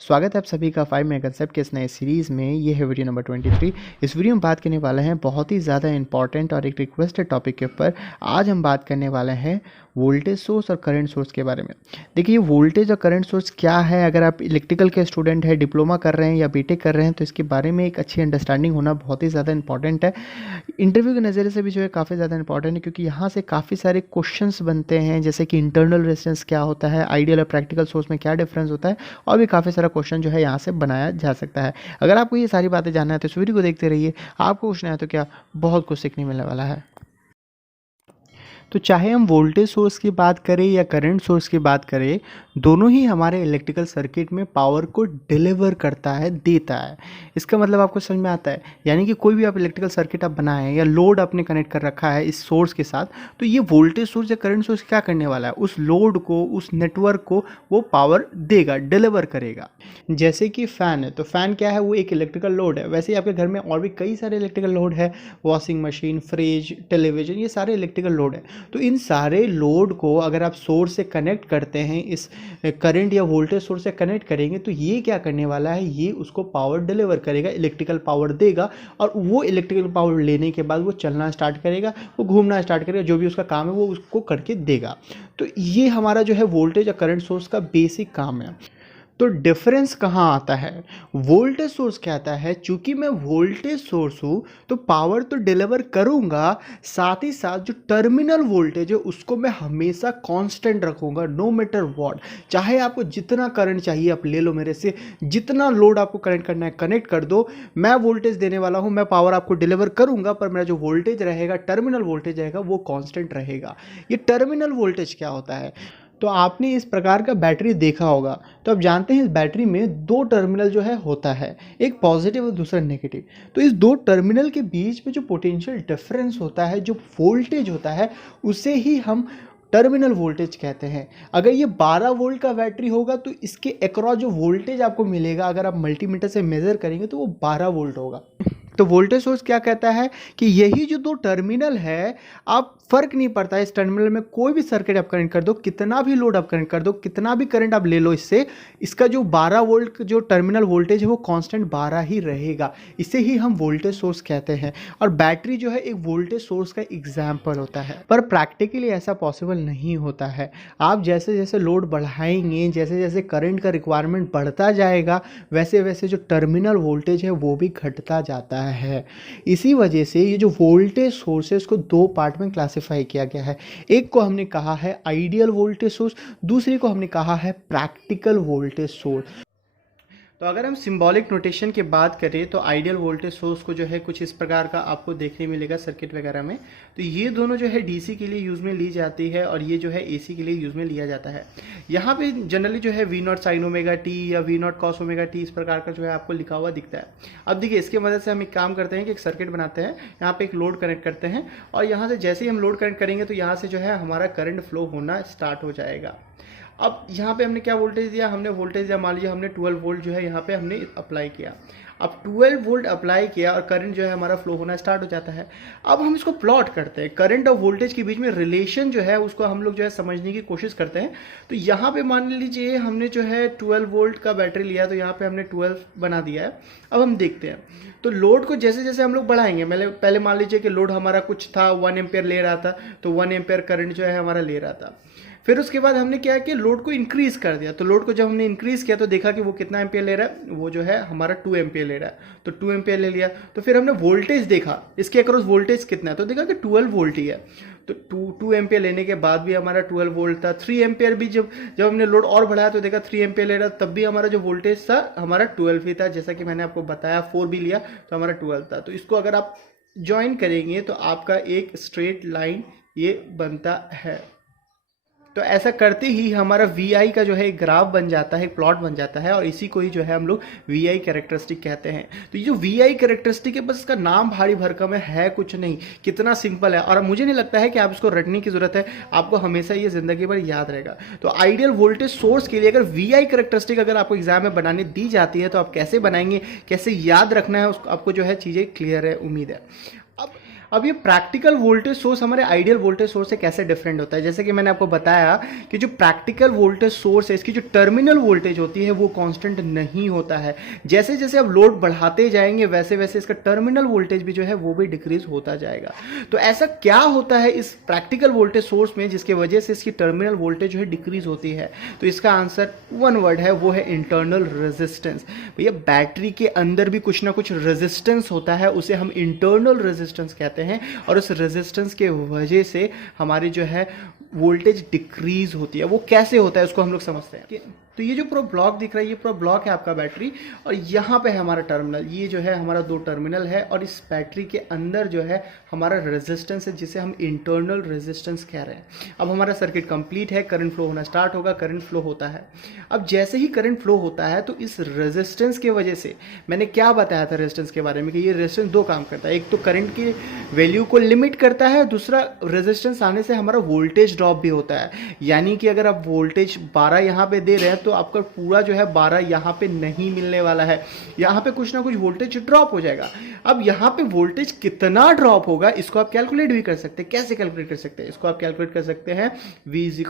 स्वागत है आप सभी का 5 मेगा कंसेप्ट के इस नए सीरीज़ में। ये है वीडियो नंबर 23। इस वीडियो में बात करने वाले हैं बहुत ही ज़्यादा इंपॉर्टेंट और एक रिक्वेस्टेड टॉपिक के ऊपर। आज हम बात करने वाले हैं वोल्टेज सोर्स और करंट सोर्स के बारे में। देखिए, वोल्टेज और करंट सोर्स क्या है, अगर आप इलेक्ट्रिकल के स्टूडेंट हैं, डिप्लोमा कर रहे हैं या बीटेक कर रहे हैं, तो इसके बारे में एक अच्छी अंडरस्टैंडिंग होना बहुत ही ज़्यादा इंपॉर्टेंट है। इंटरव्यू के नज़रिए से भी जो है काफ़ी ज़्यादा इंपॉर्टेंट है, क्योंकि यहाँ से काफ़ी सारे क्वेश्चंस बनते हैं, जैसे कि इंटरनल रेजिस्टेंस क्या होता है, आइडियल और प्रैक्टिकल सोर्स में क्या डिफरेंस होता है, और भी काफ़ी सारा क्वेश्चन जो है यहाँ से बनाया जा सकता है। अगर आपको ये सारी बातें जानना है तो इस वीडियो को देखते रहिए। आपको कुछ नहीं है तो क्या, बहुत कुछ सीखने मिलने वाला है। तो चाहे हम वोल्टेज सोर्स की बात करें या करंट सोर्स की बात करें, दोनों ही हमारे इलेक्ट्रिकल सर्किट में पावर को डिलीवर करता है, देता है। इसका मतलब आपको समझ में आता है? यानी कि कोई भी आप इलेक्ट्रिकल सर्किट आप बनाएं या लोड आपने कनेक्ट कर रखा है इस सोर्स के साथ, तो ये वोल्टेज सोर्स या करंट सोर्स क्या करने वाला है, उस लोड को, उस नेटवर्क को वो पावर देगा, डिलीवर करेगा। जैसे कि फ़ैन है, तो फ़ैन क्या है, वो एक इलेक्ट्रिकल लोड है। वैसे ही आपके घर में और भी कई सारे इलेक्ट्रिकल लोड है, वॉशिंग मशीन, फ्रिज, टेलीविजन, ये सारे इलेक्ट्रिकल लोड है। तो इन सारे लोड को अगर आप सोर्स से कनेक्ट करते हैं, इस करंट या वोल्टेज सोर्स से कनेक्ट करेंगे, तो ये क्या करने वाला है, ये उसको पावर डिलीवर करेगा, इलेक्ट्रिकल पावर देगा। और वो इलेक्ट्रिकल पावर लेने के बाद वो चलना स्टार्ट करेगा, वो घूमना स्टार्ट करेगा, जो भी उसका काम है वो उसको करके देगा। तो ये हमारा जो है वोल्टेज और करंट सोर्स का बेसिक काम है। तो डिफरेंस कहाँ आता है? वोल्टेज सोर्स कहता है, चूंकि मैं वोल्टेज सोर्स हूँ तो पावर तो डिलीवर करूँगा, साथ ही साथ जो टर्मिनल वोल्टेज है उसको मैं हमेशा कांस्टेंट रखूँगा, नो मैटर व्हाट। चाहे आपको जितना करंट चाहिए आप ले लो मेरे से, जितना लोड आपको कनेक्ट करना है कनेक्ट कर दो, मैं वोल्टेज देने वाला हूँ, मैं पावर आपको डिलीवर करूँगा, पर मेरा जो वोल्टेज रहेगा, टर्मिनल वोल्टेज रहेगा, वो कॉन्स्टेंट रहेगा। ये टर्मिनल वोल्टेज क्या होता है? तो आपने इस प्रकार का बैटरी देखा होगा, तो आप जानते हैं इस बैटरी में दो टर्मिनल जो है होता है, एक पॉजिटिव और दूसरा नेगेटिव। तो इस दो टर्मिनल के बीच में जो पोटेंशियल डिफरेंस होता है, जो वोल्टेज होता है, उसे ही हम टर्मिनल वोल्टेज कहते हैं। अगर ये 12 वोल्ट का बैटरी होगा तो इसके अक्रॉस जो वोल्टेज आपको मिलेगा, अगर आप मल्टीमीटर से मेजर करेंगे, तो वो 12 वोल्ट होगा। तो वोल्टेज सोर्स क्या कहता है कि यही जो दो टर्मिनल है, आप फर्क नहीं पड़ता इस टर्मिनल में कोई भी सर्किट आप कनेक्ट कर दो, कितना भी लोड आप कनेक्ट कर दो, कितना भी करंट आप ले लो इससे, इसका जो 12 वोल्ट जो टर्मिनल वोल्टेज है वो कांस्टेंट 12 ही रहेगा। इसे ही हम वोल्टेज सोर्स कहते हैं। और बैटरी जो है एक वोल्टेज सोर्स का एग्जाम्पल होता है, पर प्रैक्टिकली ऐसा पॉसिबल नहीं होता है। आप जैसे जैसे लोड बढ़ाएंगे, जैसे जैसे करंट का रिक्वायरमेंट बढ़ता जाएगा, वैसे वैसे जो टर्मिनल वोल्टेज है वो भी घटता जाता है। इसी वजह से ये जो वोल्टेज सोर्स है इसको दो पार्ट में क्लासिफाई किया गया है। एक को हमने कहा है आइडियल वोल्टेज सोर्स, दूसरे को हमने कहा है प्रैक्टिकल वोल्टेज सोर्स। तो अगर हम सिंबॉलिक नोटेशन की बात करें तो आइडियल वोल्टेज सोर्स को जो है कुछ इस प्रकार का आपको देखने मिलेगा सर्किट वगैरह में। तो ये दोनों जो है डीसी के लिए यूज़ में ली जाती है, और ये जो है एसी के लिए यूज़ में लिया जाता है। यहाँ पे जनरली जो है V naught sine omega T या V naught cos omega T इस प्रकार का जो है आपको लिखा हुआ दिखता है। अब देखिए, इसके मदद से हम एक काम करते हैं कि एक सर्किट बनाते हैं, यहाँ पे एक लोड कनेक्ट करते हैं, और यहाँ से जैसे ही हम लोड कनेक्ट करेंगे तो यहाँ से जो है हमारा करंट फ्लो होना स्टार्ट हो जाएगा। अब यहाँ पे हमने क्या वोल्टेज दिया, हमने वोल्टेज दिया, मान लीजिए हमने 12 वोल्ट जो है यहाँ पे हमने अप्लाई किया। अब 12 वोल्ट अप्लाई किया और करंट जो है हमारा फ्लो होना स्टार्ट हो जाता है। अब हम इसको प्लॉट करते हैं, करंट और वोल्टेज के बीच में रिलेशन जो है उसको हम लोग जो है समझने की कोशिश करते हैं। तो यहाँ पे मान लीजिए हमने जो है 12 वोल्ट का बैटरी लिया, तो यहाँ पे हमने 12 बना दिया है। अब हम देखते हैं, तो लोड को जैसे जैसे हम लोग बढ़ाएंगे, पहले मान लीजिए कि लोड हमारा कुछ था 1 एम्पियर ले रहा था, तो 1 एम्पियर करंट जो है हमारा ले रहा था। फिर उसके बाद हमने क्या कि लोड को इंक्रीज कर दिया। तो लोड को जब हमने इंक्रीज किया तो देखा कि वो कितना एम्पियर ले रहा है, वो जो है हमारा 2 एम्पियर ले रहा है, तो 2 एम्पियर ले लिया। तो फिर हमने वोल्टेज देखा, इसके अक्रॉस वोल्टेज कितना है, तो देखा कि 12 वोल्ट ही है। तो 2 एम्पियर लेने के बाद भी हमारा 12 वोल्ट था। 3 एम्पियर भी जब हमने लोड और बढ़ाया तो देखा 3 एम्पियर ले रहा, तब भी हमारा जो वोल्टेज था हमारा 12 ही था। जैसा कि मैंने आपको बताया, 4 भी लिया तो हमारा 12 था। तो इसको अगर आप ज्वाइन करेंगे तो आपका एक स्ट्रेट लाइन ये बनता है। तो ऐसा करते ही हमारा वी आई का जो है एक ग्राफ बन जाता है, एक प्लॉट बन जाता है, और इसी को ही जो है हम लोग वी आई कैरेक्टरिस्टिक कहते हैं। तो ये जो वी आई कैरेक्टरिस्टिक है, बस इसका नाम भारी भरकम है कुछ नहीं, कितना सिंपल है। और मुझे नहीं लगता है कि आप इसको रटने की जरूरत है, आपको हमेशा ये जिंदगी भर याद रहेगा। तो आइडियल वोल्टेज सोर्स के लिए अगर वी आई कैरेक्टरिस्टिक अगर आपको एग्जाम में बनाने दी जाती है, तो आप कैसे बनाएंगे, कैसे याद रखना है, उसको आपको जो है चीज़ें क्लियर है, उम्मीद है। अब ये प्रैक्टिकल वोल्टेज सोर्स हमारे आइडियल वोल्टेज सोर्स से कैसे डिफरेंट होता है? जैसे कि मैंने आपको बताया कि जो प्रैक्टिकल वोल्टेज सोर्स है इसकी जो टर्मिनल वोल्टेज होती है वो कांस्टेंट नहीं होता है। जैसे जैसे आप लोड बढ़ाते जाएंगे वैसे वैसे इसका टर्मिनल वोल्टेज भी जो है वो भी डिक्रीज होता जाएगा। तो ऐसा क्या होता है इस प्रैक्टिकल वोल्टेज सोर्स में जिसकी वजह से इसकी टर्मिनल वोल्टेज जो है डिक्रीज होती है? तो इसका आंसर वन वर्ड है, वो है इंटरनल रेजिस्टेंस। भैया बैटरी के अंदर भी कुछ ना कुछ रेजिस्टेंस होता है, उसे हम इंटरनल रेजिस्टेंस कहते हैं, और उस रेजिस्टेंस के वजह से हमारी जो है वोल्टेज डिक्रीज होती है। वो कैसे होता है उसको हम लोग समझते हैं। तो ये जो पूरा ब्लॉक दिख रहा है ये पूरा ब्लॉक है आपका बैटरी, और यहाँ पे है हमारा टर्मिनल। ये जो है हमारा दो टर्मिनल है, और इस बैटरी के अंदर जो है हमारा रेजिस्टेंस है जिसे हम इंटरनल रेजिस्टेंस कह रहे हैं। अब हमारा सर्किट कंप्लीट है, करंट फ्लो होना स्टार्ट होगा, करंट फ्लो होता है। अब जैसे ही करंट फ्लो होता है तो इस रेजिस्टेंस की वजह से, मैंने क्या बताया था रेजिस्टेंस के बारे में कि ये रेजिस्टेंस दो काम करता है। एक तो करंट की वैल्यू को लिमिट करता है, दूसरा रेजिस्टेंस आने से हमारा वोल्टेज ड्रॉप भी होता है। यानी कि अगर आप वोल्टेज 12 यहाँ पे दे रहे हैं तो आपका पूरा जो है 12 यहाँ पे नहीं मिलने वाला है, यहाँ पे कुछ ना कुछ वोल्टेज ड्रॉप हो जाएगा। अब यहाँ पे वोल्टेज कितना ड्रॉप होगा इसको आप कैलकुलेट भी कर सकते हैं। कैसे कैलकुलेट कर सकते हैं? इसको आप कैलकुलेट कर सकते हैं V =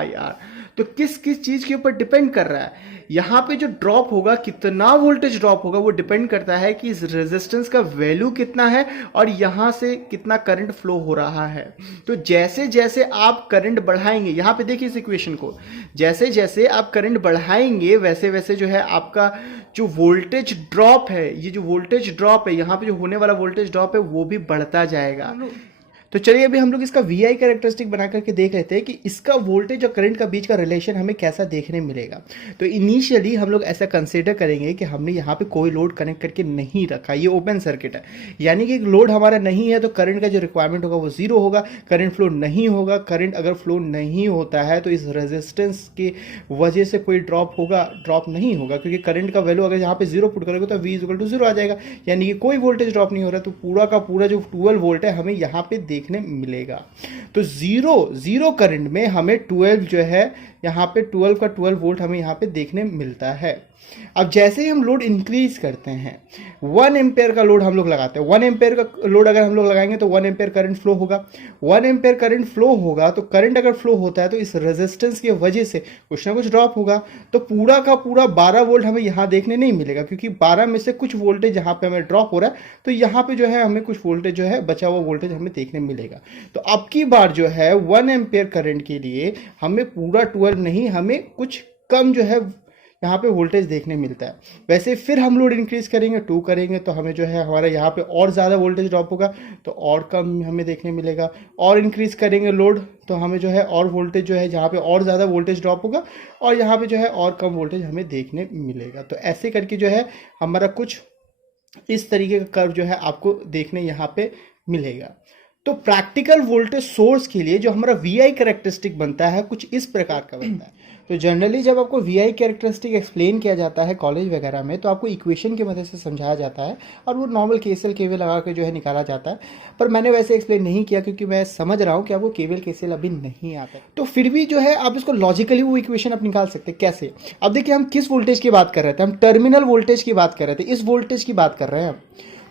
IR। तो किस किस चीज के ऊपर डिपेंड कर रहा है? यहाँ पे जो ड्रॉप होगा, कितना वोल्टेज ड्रॉप होगा, वो डिपेंड करता है कि इस रेजिस्टेंस का वैल्यू कितना है और यहाँ से कितना करंट फ्लो हो रहा है। तो जैसे जैसे आप करंट बढ़ाएंगे, यहाँ पे देखिए इस इक्वेशन को, जैसे जैसे आप करंट बढ़ाएंगे वैसे वैसे जो है आपका जो वोल्टेज ड्रॉप है, ये जो वोल्टेज ड्रॉप है, यहाँ पे जो होने वाला वोल्टेज ड्रॉप है वो भी बढ़ता जाएगा। तो चलिए अभी हम लोग इसका VI कैरेक्टरिस्टिक बना करके देख लेते हैं कि इसका वोल्टेज और करंट का बीच का रिलेशन हमें कैसा देखने मिलेगा। तो इनिशियली हम लोग ऐसा कंसीडर करेंगे कि हमने यहाँ पे कोई लोड कनेक्ट करके नहीं रखा, ये ओपन सर्किट है, यानी कि लोड हमारा नहीं है, तो करंट का जो रिक्वायरमेंट होगा वो जीरो होगा, करंट फ्लो नहीं होगा। करंट अगर फ्लो नहीं होता है तो इस रेजिस्टेंस की वजह से कोई ड्रॉप होगा? ड्रॉप नहीं होगा, क्योंकि करंट का वैल्यू अगर यहाँ पे जीरो पुट करोगे तो V = 0 आ जाएगा, यानी कि कोई वोल्टेज ड्रॉप नहीं हो रहा। तो पूरा का पूरा जो 12 वोल्ट है हमें यहाँ पे देखने मिलेगा। तो जीरो करंट में हमें 12 जो है यहाँ पे 12 का 12 वोल्ट हमें यहाँ पे देखने मिलता है। अब जैसे ही हम लोड इंक्रीज करते हैं, 1 एम्पेयर का लोड हम लोग लगाते हैं, 1 एम्पेयर का लोड अगर हम लोग लगाएंगे तो 1 एम्पेयर करंट फ्लो होगा। 1 एम्पेयर करंट फ्लो होगा तो करंट अगर फ्लो होता है तो इस रेजिस्टेंस की वजह से कुछ ना कुछ ड्रॉप होगा। तो पूरा का पूरा 12 वोल्ट हमें यहाँ देखने नहीं मिलेगा, क्योंकि 12 में से कुछ वोल्टेज यहाँ पे हमें ड्रॉप हो रहा है, तो यहाँ पे जो है हमें कुछ वोल्टेज जो है बचा हुआ वोल्टेज हमें देखने मिलेगा। तो अब की बार जो है 1 एम्पेयर करंट के लिए हमें पूरा 12 नहीं, हमें कुछ कम जो है यहाँ पे वोल्टेज देखने मिलता है। वैसे फिर हम लोड इंक्रीज करेंगे, 2 करेंगे तो हमें जो है हमारा यहाँ पे और ज़्यादा वोल्टेज ड्रॉप होगा, तो और कम हमें देखने मिलेगा। और इंक्रीज करेंगे लोड तो हमें जो है और वोल्टेज जो है जहाँ पे और ज़्यादा वोल्टेज ड्रॉप होगा, और यहाँ पे जो है और कम वोल्टेज हमें देखने मिलेगा। तो ऐसे करके जो है हमारा कुछ इस तरीके का कर्व जो है आपको देखने यहाँ पे मिलेगा। तो प्रैक्टिकल वोल्टेज सोर्स के लिए जो हमारा VI कैरेक्टरिस्टिक बनता है कुछ इस प्रकार का बनता है। तो जनरली जब आपको VI कैरेक्टरिस्टिक एक्सप्लेन किया जाता है कॉलेज वगैरह में तो आपको इक्वेशन की मदद से समझाया जाता है, और वो नॉर्मल KCL KVL लगा के जो है निकाला जाता है। पर मैंने वैसे एक्सप्लेन नहीं किया क्योंकि मैं समझ रहा हूँ कि आपको KVL KCL अभी नहीं आता है। तो फिर भी जो है आप इसको लॉजिकली वो इक्वेशन आप निकाल सकते हैं। कैसे? अब देखिए हम किस वोल्टेज की बात कर रहे थे, हम टर्मिनल वोल्टेज की बात कर रहे थे, इस वोल्टेज की बात कर रहे हैं।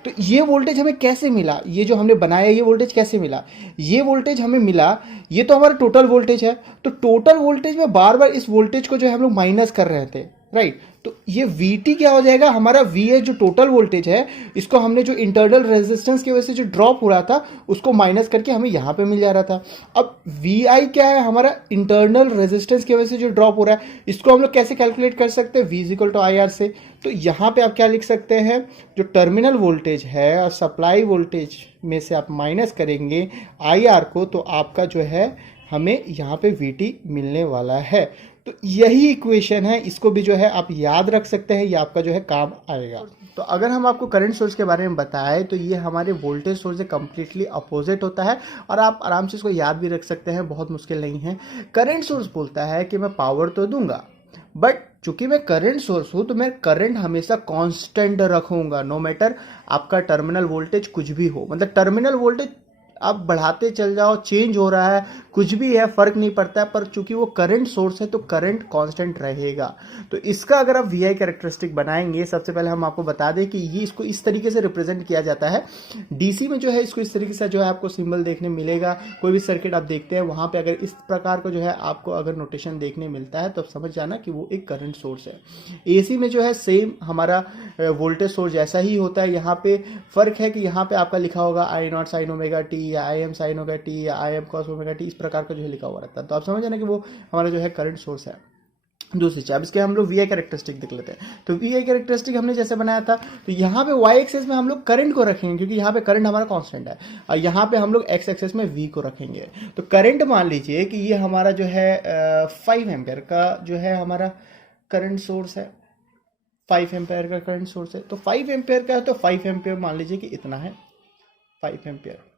तो ये वोल्टेज हमें कैसे मिला? ये जो हमने बनाया ये वोल्टेज कैसे मिला? ये वोल्टेज हमें मिला, ये तो हमारा टोटल वोल्टेज है। तो टोटल वोल्टेज में बार बार इस वोल्टेज को जो है हम लोग माइनस कर रहे थे, राइट? तो ये VT क्या हो जाएगा? हमारा VA जो टोटल वोल्टेज है, इसको हमने जो इंटरनल रेजिस्टेंस की वजह से जो ड्रॉप हो रहा था उसको माइनस करके हमें यहाँ पे मिल जा रहा था। अब VI क्या है? हमारा इंटरनल रेजिस्टेंस की वजह से जो ड्रॉप हो रहा है, इसको हम लोग कैसे कैलकुलेट कर सकते हैं? V = IR से। तो यहाँ पे आप क्या लिख सकते हैं? जो टर्मिनल वोल्टेज है और सप्लाई वोल्टेज में से आप माइनस करेंगे IR को, तो आपका जो है हमें यहाँ पे VT मिलने वाला है। तो यही इक्वेशन है, इसको भी जो है आप याद रख सकते हैं, ये आपका जो है काम आएगा। तो अगर हम आपको करंट सोर्स के बारे में बताएं तो ये हमारे वोल्टेज सोर्स से कम्प्लीटली अपोजिट होता है, और आप आराम से इसको याद भी रख सकते हैं, बहुत मुश्किल नहीं है। करंट सोर्स बोलता है कि मैं पावर तो दूंगा, बट चूंकि मैं करंट सोर्स हूं तो मैं करंट हमेशा कांस्टेंट रखूंगा, नो मैटर आपका टर्मिनल वोल्टेज कुछ भी हो। मतलब टर्मिनल वोल्टेज आप बढ़ाते चल जाओ, चेंज हो रहा है, कुछ भी है, फर्क नहीं पड़ता है, पर चूंकि वो करंट सोर्स है तो करंट कांस्टेंट रहेगा। तो इसका अगर आप वी आई कैरेक्टरिस्टिक बनाएंगे, सबसे पहले हम आपको बता दें कि ये इसको इस तरीके से रिप्रेजेंट किया जाता है। डीसी में जो है इसको इस तरीके से जो है आपको सिंबल देखने मिलेगा। कोई भी सर्किट आप देखते हैं वहां पे अगर इस प्रकार को जो है आपको अगर नोटेशन देखने मिलता है तो समझ जाना कि वो एक करंट सोर्स है। एसी में जो है सेम हमारा वोल्टेज सोर्स जैसा ही होता है। यहाँ पे फर्क है कि यहाँ पे आपका लिखा होगा I naught sine omega T या I M sine omega T या I M cos omega T, इस प्रकार का जो है लिखा हुआ रहता है। तो आप समझ जाना कि वो हमारा जो है करंट सोर्स है। दूसरी चीज, अब इसके हम लोग वी आई कैरेक्टरिस्टिक देख लेते हैं। तो वी आई कैरेक्टरिस्टिक हमने जैसे बनाया था, तो यहाँ पे वाई एक्सेस में हम लोग करंट को रखेंगे क्योंकि यहाँ पे करंट हमारा कांस्टेंट है, और यहाँ पे हम लोग एक्स एक्सेस में वी को रखेंगे। तो करंट मान लीजिए कि ये हमारा जो है 5 एम्पेयर का जो है हमारा करंट सोर्स है। 5 एम्पेयर का करंट सोर्स है, तो 5 एम्पेयर का है, तो 5 एम्पेयर मान लीजिए कि इतना है 5 एम्पेयर।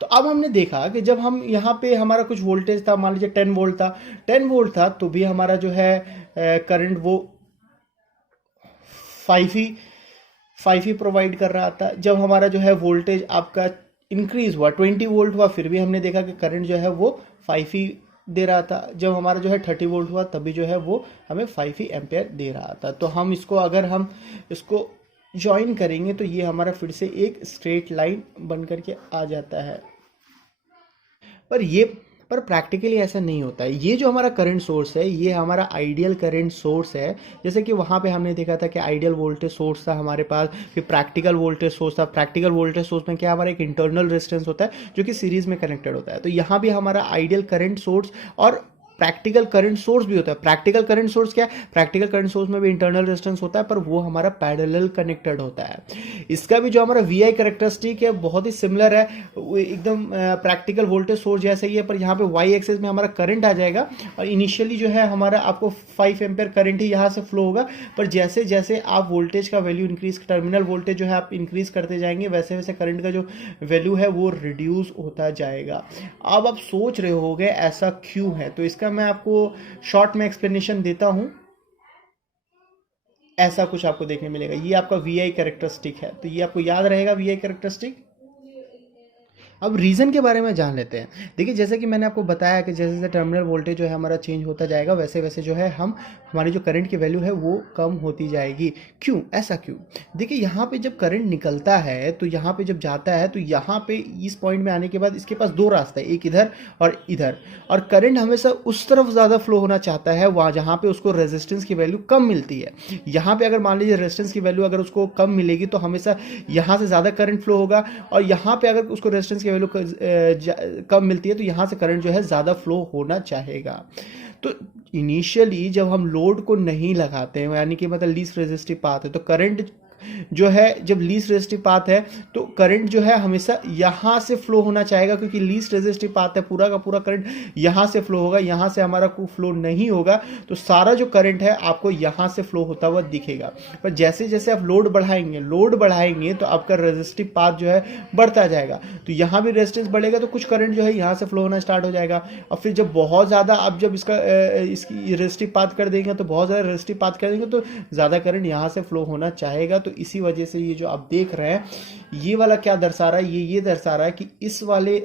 तो अब हमने देखा कि जब हम यहाँ पे हमारा कुछ वोल्टेज था, मान लीजिए 10 वोल्ट था, 10 वोल्ट था तो भी हमारा जो है करंट वो 5 ही 5 ही प्रोवाइड कर रहा था। जब हमारा जो है वोल्टेज आपका इंक्रीज हुआ, 20 वोल्ट हुआ, फिर भी हमने देखा कि करंट जो है वो 5 ही दे रहा था। जब हमारा जो है 30 वोल्ट हुआ तभी जो है वो हमें 5 ही एम्पेयर दे रहा था। तो हम इसको अगर हम इसको ज्वाइन करेंगे तो ये हमारा फिर से एक स्ट्रेट लाइन बन करके आ जाता है। पर ये पर प्रैक्टिकली ऐसा नहीं होता है। ये जो हमारा करंट सोर्स है ये हमारा आइडियल करंट सोर्स है। जैसे कि वहाँ पे हमने देखा था कि आइडियल वोल्टेज सोर्स था हमारे पास, फिर प्रैक्टिकल वोल्टेज सोर्स था। प्रैक्टिकल वोल्टेज सोर्स में क्या हमारा एक इंटरनल रेजिस्टेंस होता है जो कि सीरीज में कनेक्टेड होता है। तो यहाँ भी हमारा आइडियल करंट सोर्स और प्रैक्टिकल करंट सोर्स भी होता है। प्रैक्टिकल करंट सोर्स क्या है? प्रैक्टिकल करंट सोर्स में भी इंटरनल रेजिस्टेंस होता है, पर वो हमारा पैरेलल कनेक्टेड होता है। इसका भी जो हमारा वी आई कैरेक्टरिस्टिक है बहुत ही सिमिलर है, वो एकदम प्रैक्टिकल वोल्टेज सोर्स जैसा ही है, पर यहाँ पे वाई एक्सेस में हमारा करंट आ जाएगा और इनिशियली जो है हमारा आपको 5 एम्पेयर करंट ही यहाँ से फ्लो होगा। पर जैसे जैसे आप वोल्टेज का वैल्यू इंक्रीज, टर्मिनल वोल्टेज जो है आप इंक्रीज करते जाएंगे, वैसे वैसे करंट का जो वैल्यू है वो रिड्यूस होता जाएगा। अब आप सोच रहे होगे ऐसा क्यों है, तो इसका मैं आपको शॉर्ट में एक्सप्लेनेशन देता हूं। ऐसा कुछ आपको देखने मिलेगा, ये आपका वी आई कैरेक्टरिस्टिक है, तो ये आपको याद रहेगा वी आई कैरेक्टरिस्टिक। अब रीज़न के बारे में जान लेते हैं। देखिए जैसे कि मैंने आपको बताया कि जैसे जैसे टर्मिनल वोल्टेज जो है हमारा चेंज होता जाएगा, वैसे वैसे जो है हम हमारी जो करंट की वैल्यू है वो कम होती जाएगी। क्यों, ऐसा क्यों? देखिए यहाँ पे जब करंट निकलता है तो यहाँ पे जब जाता है तो यहाँ पे इस पॉइंट में आने के बाद इसके पास दो रास्ते हैं, एक इधर और इधर, और करंट हमेशा उस तरफ ज़्यादा फ्लो होना चाहता है वहाँ जहाँ पे उसको रेजिस्टेंस की वैल्यू कम मिलती है। यहाँ पे अगर मान लीजिए रेजिस्टेंस की वैल्यू अगर उसको कम मिलेगी तो हमेशा यहाँ से ज़्यादा करंट फ्लो होगा, और यहाँ पे अगर उसको रेजिस्टेंस की वैल्यू कम मिलती है तो यहाँ से करंट जो है ज़्यादा फ्लो होना चाहेगा। तो इनिशियली जब हम लोड को नहीं लगाते हैं, यानी कि मतलब लीस्ट रेजिस्टिव पाथ है, तो करंट जो है जब लीस्ट रेजिस्टिव पाथ है तो करंट जो है हमेशा यहाँ से फ्लो होना चाहेगा, क्योंकि लीस्ट रेजिस्टिव पाथ है, पूरा का पूरा करंट यहाँ से फ्लो होगा, यहाँ से हमारा कोई फ्लो नहीं होगा, तो सारा जो करंट है आपको यहाँ से फ्लो होता हुआ दिखेगा। पर जैसे जैसे आप लोड बढ़ाएंगे तो आपका रेजिस्टिव पाथ जो है बढ़ता जाएगा, तो यहाँ भी रेजिस्टेंस बढ़ेगा तो कुछ करंट जो है यहाँ से फ्लो होना स्टार्ट हो जाएगा। और फिर जब बहुत ज़्यादा आप जब इसकी रेजिस्टिव पाथ कर देंगे, तो बहुत ज़्यादा रेजिस्टिव पाथ कर देंगे तो ज़्यादा करंट यहाँ से फ्लो होना चाहेगा। तो इसी वजह से ये जो आप देख रहे हैं ये वाला क्या दर्शा रहा है, ये दर्शा रहा है कि इस वाले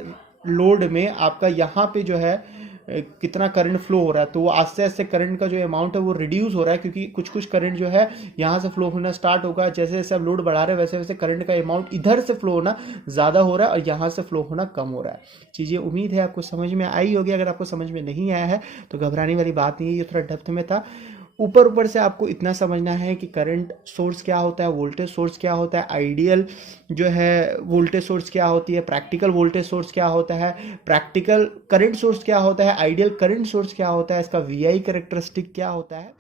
लोड में आपका यहाँ पे जो है कितना करंट फ्लो हो रहा है, तो वो आस्ते आस्ते करंट का जो अमाउंट है वो रिड्यूस हो रहा है, क्योंकि कुछ कुछ करंट जो है यहाँ से फ्लो होना स्टार्ट होगा। जैसे जैसे आप लोड बढ़ा रहे हैं वैसे वैसे करंट का अमाउंट इधर से फ्लो होना ज़्यादा हो रहा है और यहाँ से फ्लो होना कम हो रहा है। चीज़ें उम्मीद है आपको समझ में आई होगी। अगर आपको समझ में नहीं आया है तो घबराने वाली बात नहीं है, ये थोड़ा डेप्थ में था। ऊपर से आपको इतना समझना है कि करंट सोर्स क्या होता है, वोल्टेज सोर्स क्या होता है, आइडियल जो है वोल्टेज सोर्स क्या होती है, प्रैक्टिकल वोल्टेज सोर्स क्या होता है, प्रैक्टिकल करंट सोर्स क्या होता है, आइडियल करंट सोर्स क्या होता है, इसका वीआई कैरेक्टरिस्टिक क्या होता है।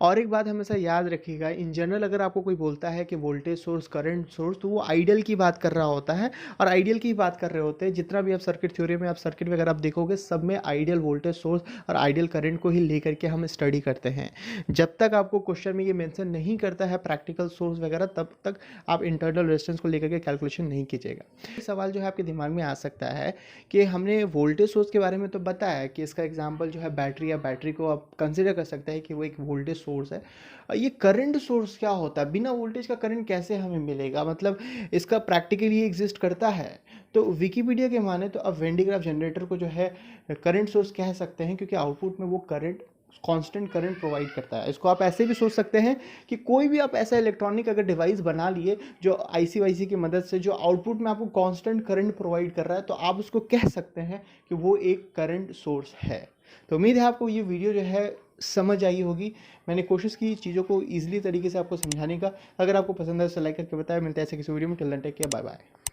और एक बात हमेशा याद रखिएगा, इन जनरल अगर आपको कोई बोलता है कि वोल्टेज सोर्स, करंट सोर्स, तो वो आइडियल की बात कर रहा होता है और आइडियल की बात कर रहे होते हैं। जितना भी आप सर्किट थ्योरी में आप सर्किट वगैरह आप देखोगे सब में आइडियल वोल्टेज सोर्स और आइडियल करंट को ही लेकर के हम स्टडी करते हैं। जब तक आपको क्वेश्चन में ये मेंशन नहीं करता है प्रैक्टिकल सोर्स वगैरह, तब तक आप इंटरनल रेजिस्टेंस को लेकर के कैलकुलेशन नहीं कीजिएगा। सवाल जो है आपके दिमाग में आ सकता है कि हमने वोल्टेज सोर्स के बारे में तो बताया कि इसका एग्जाम्पल जो है बैटरी, या बैटरी को आप कंसिडर कर सकते हैं कि वो एक वोल्टेज सोर्स है। ये करंट सोर्स क्या होता है, बिना वोल्टेज का करंट कैसे हमें मिलेगा, मतलब इसका प्रैक्टिकली एग्जिस्ट करता है? तो विकीपीडिया के माने तो अब वेंडिग्राफ जनरेटर को जो है करंट सोर्स कह सकते हैं, क्योंकि आउटपुट में वो करंट कांस्टेंट करंट प्रोवाइड करता है। इसको आप ऐसे भी सोच सकते हैं कि कोई भी आप ऐसा इलेक्ट्रॉनिक अगर डिवाइस बना लिए जो आईसी वाईसी की मदद से जो आउटपुट में आपको कांस्टेंट करंट प्रोवाइड कर रहा है, तो आप उसको कह सकते हैं कि वो एक करंट सोर्स है। तो उम्मीद है आपको ये वीडियो जो है समझ आई होगी। मैंने कोशिश की चीज़ों को ईजिली तरीके से आपको समझाने का। अगर आपको पसंद है तो लाइक करके बताएं। मिलते हैं ऐसे किसी वीडियो में। Till then take care, bye bye.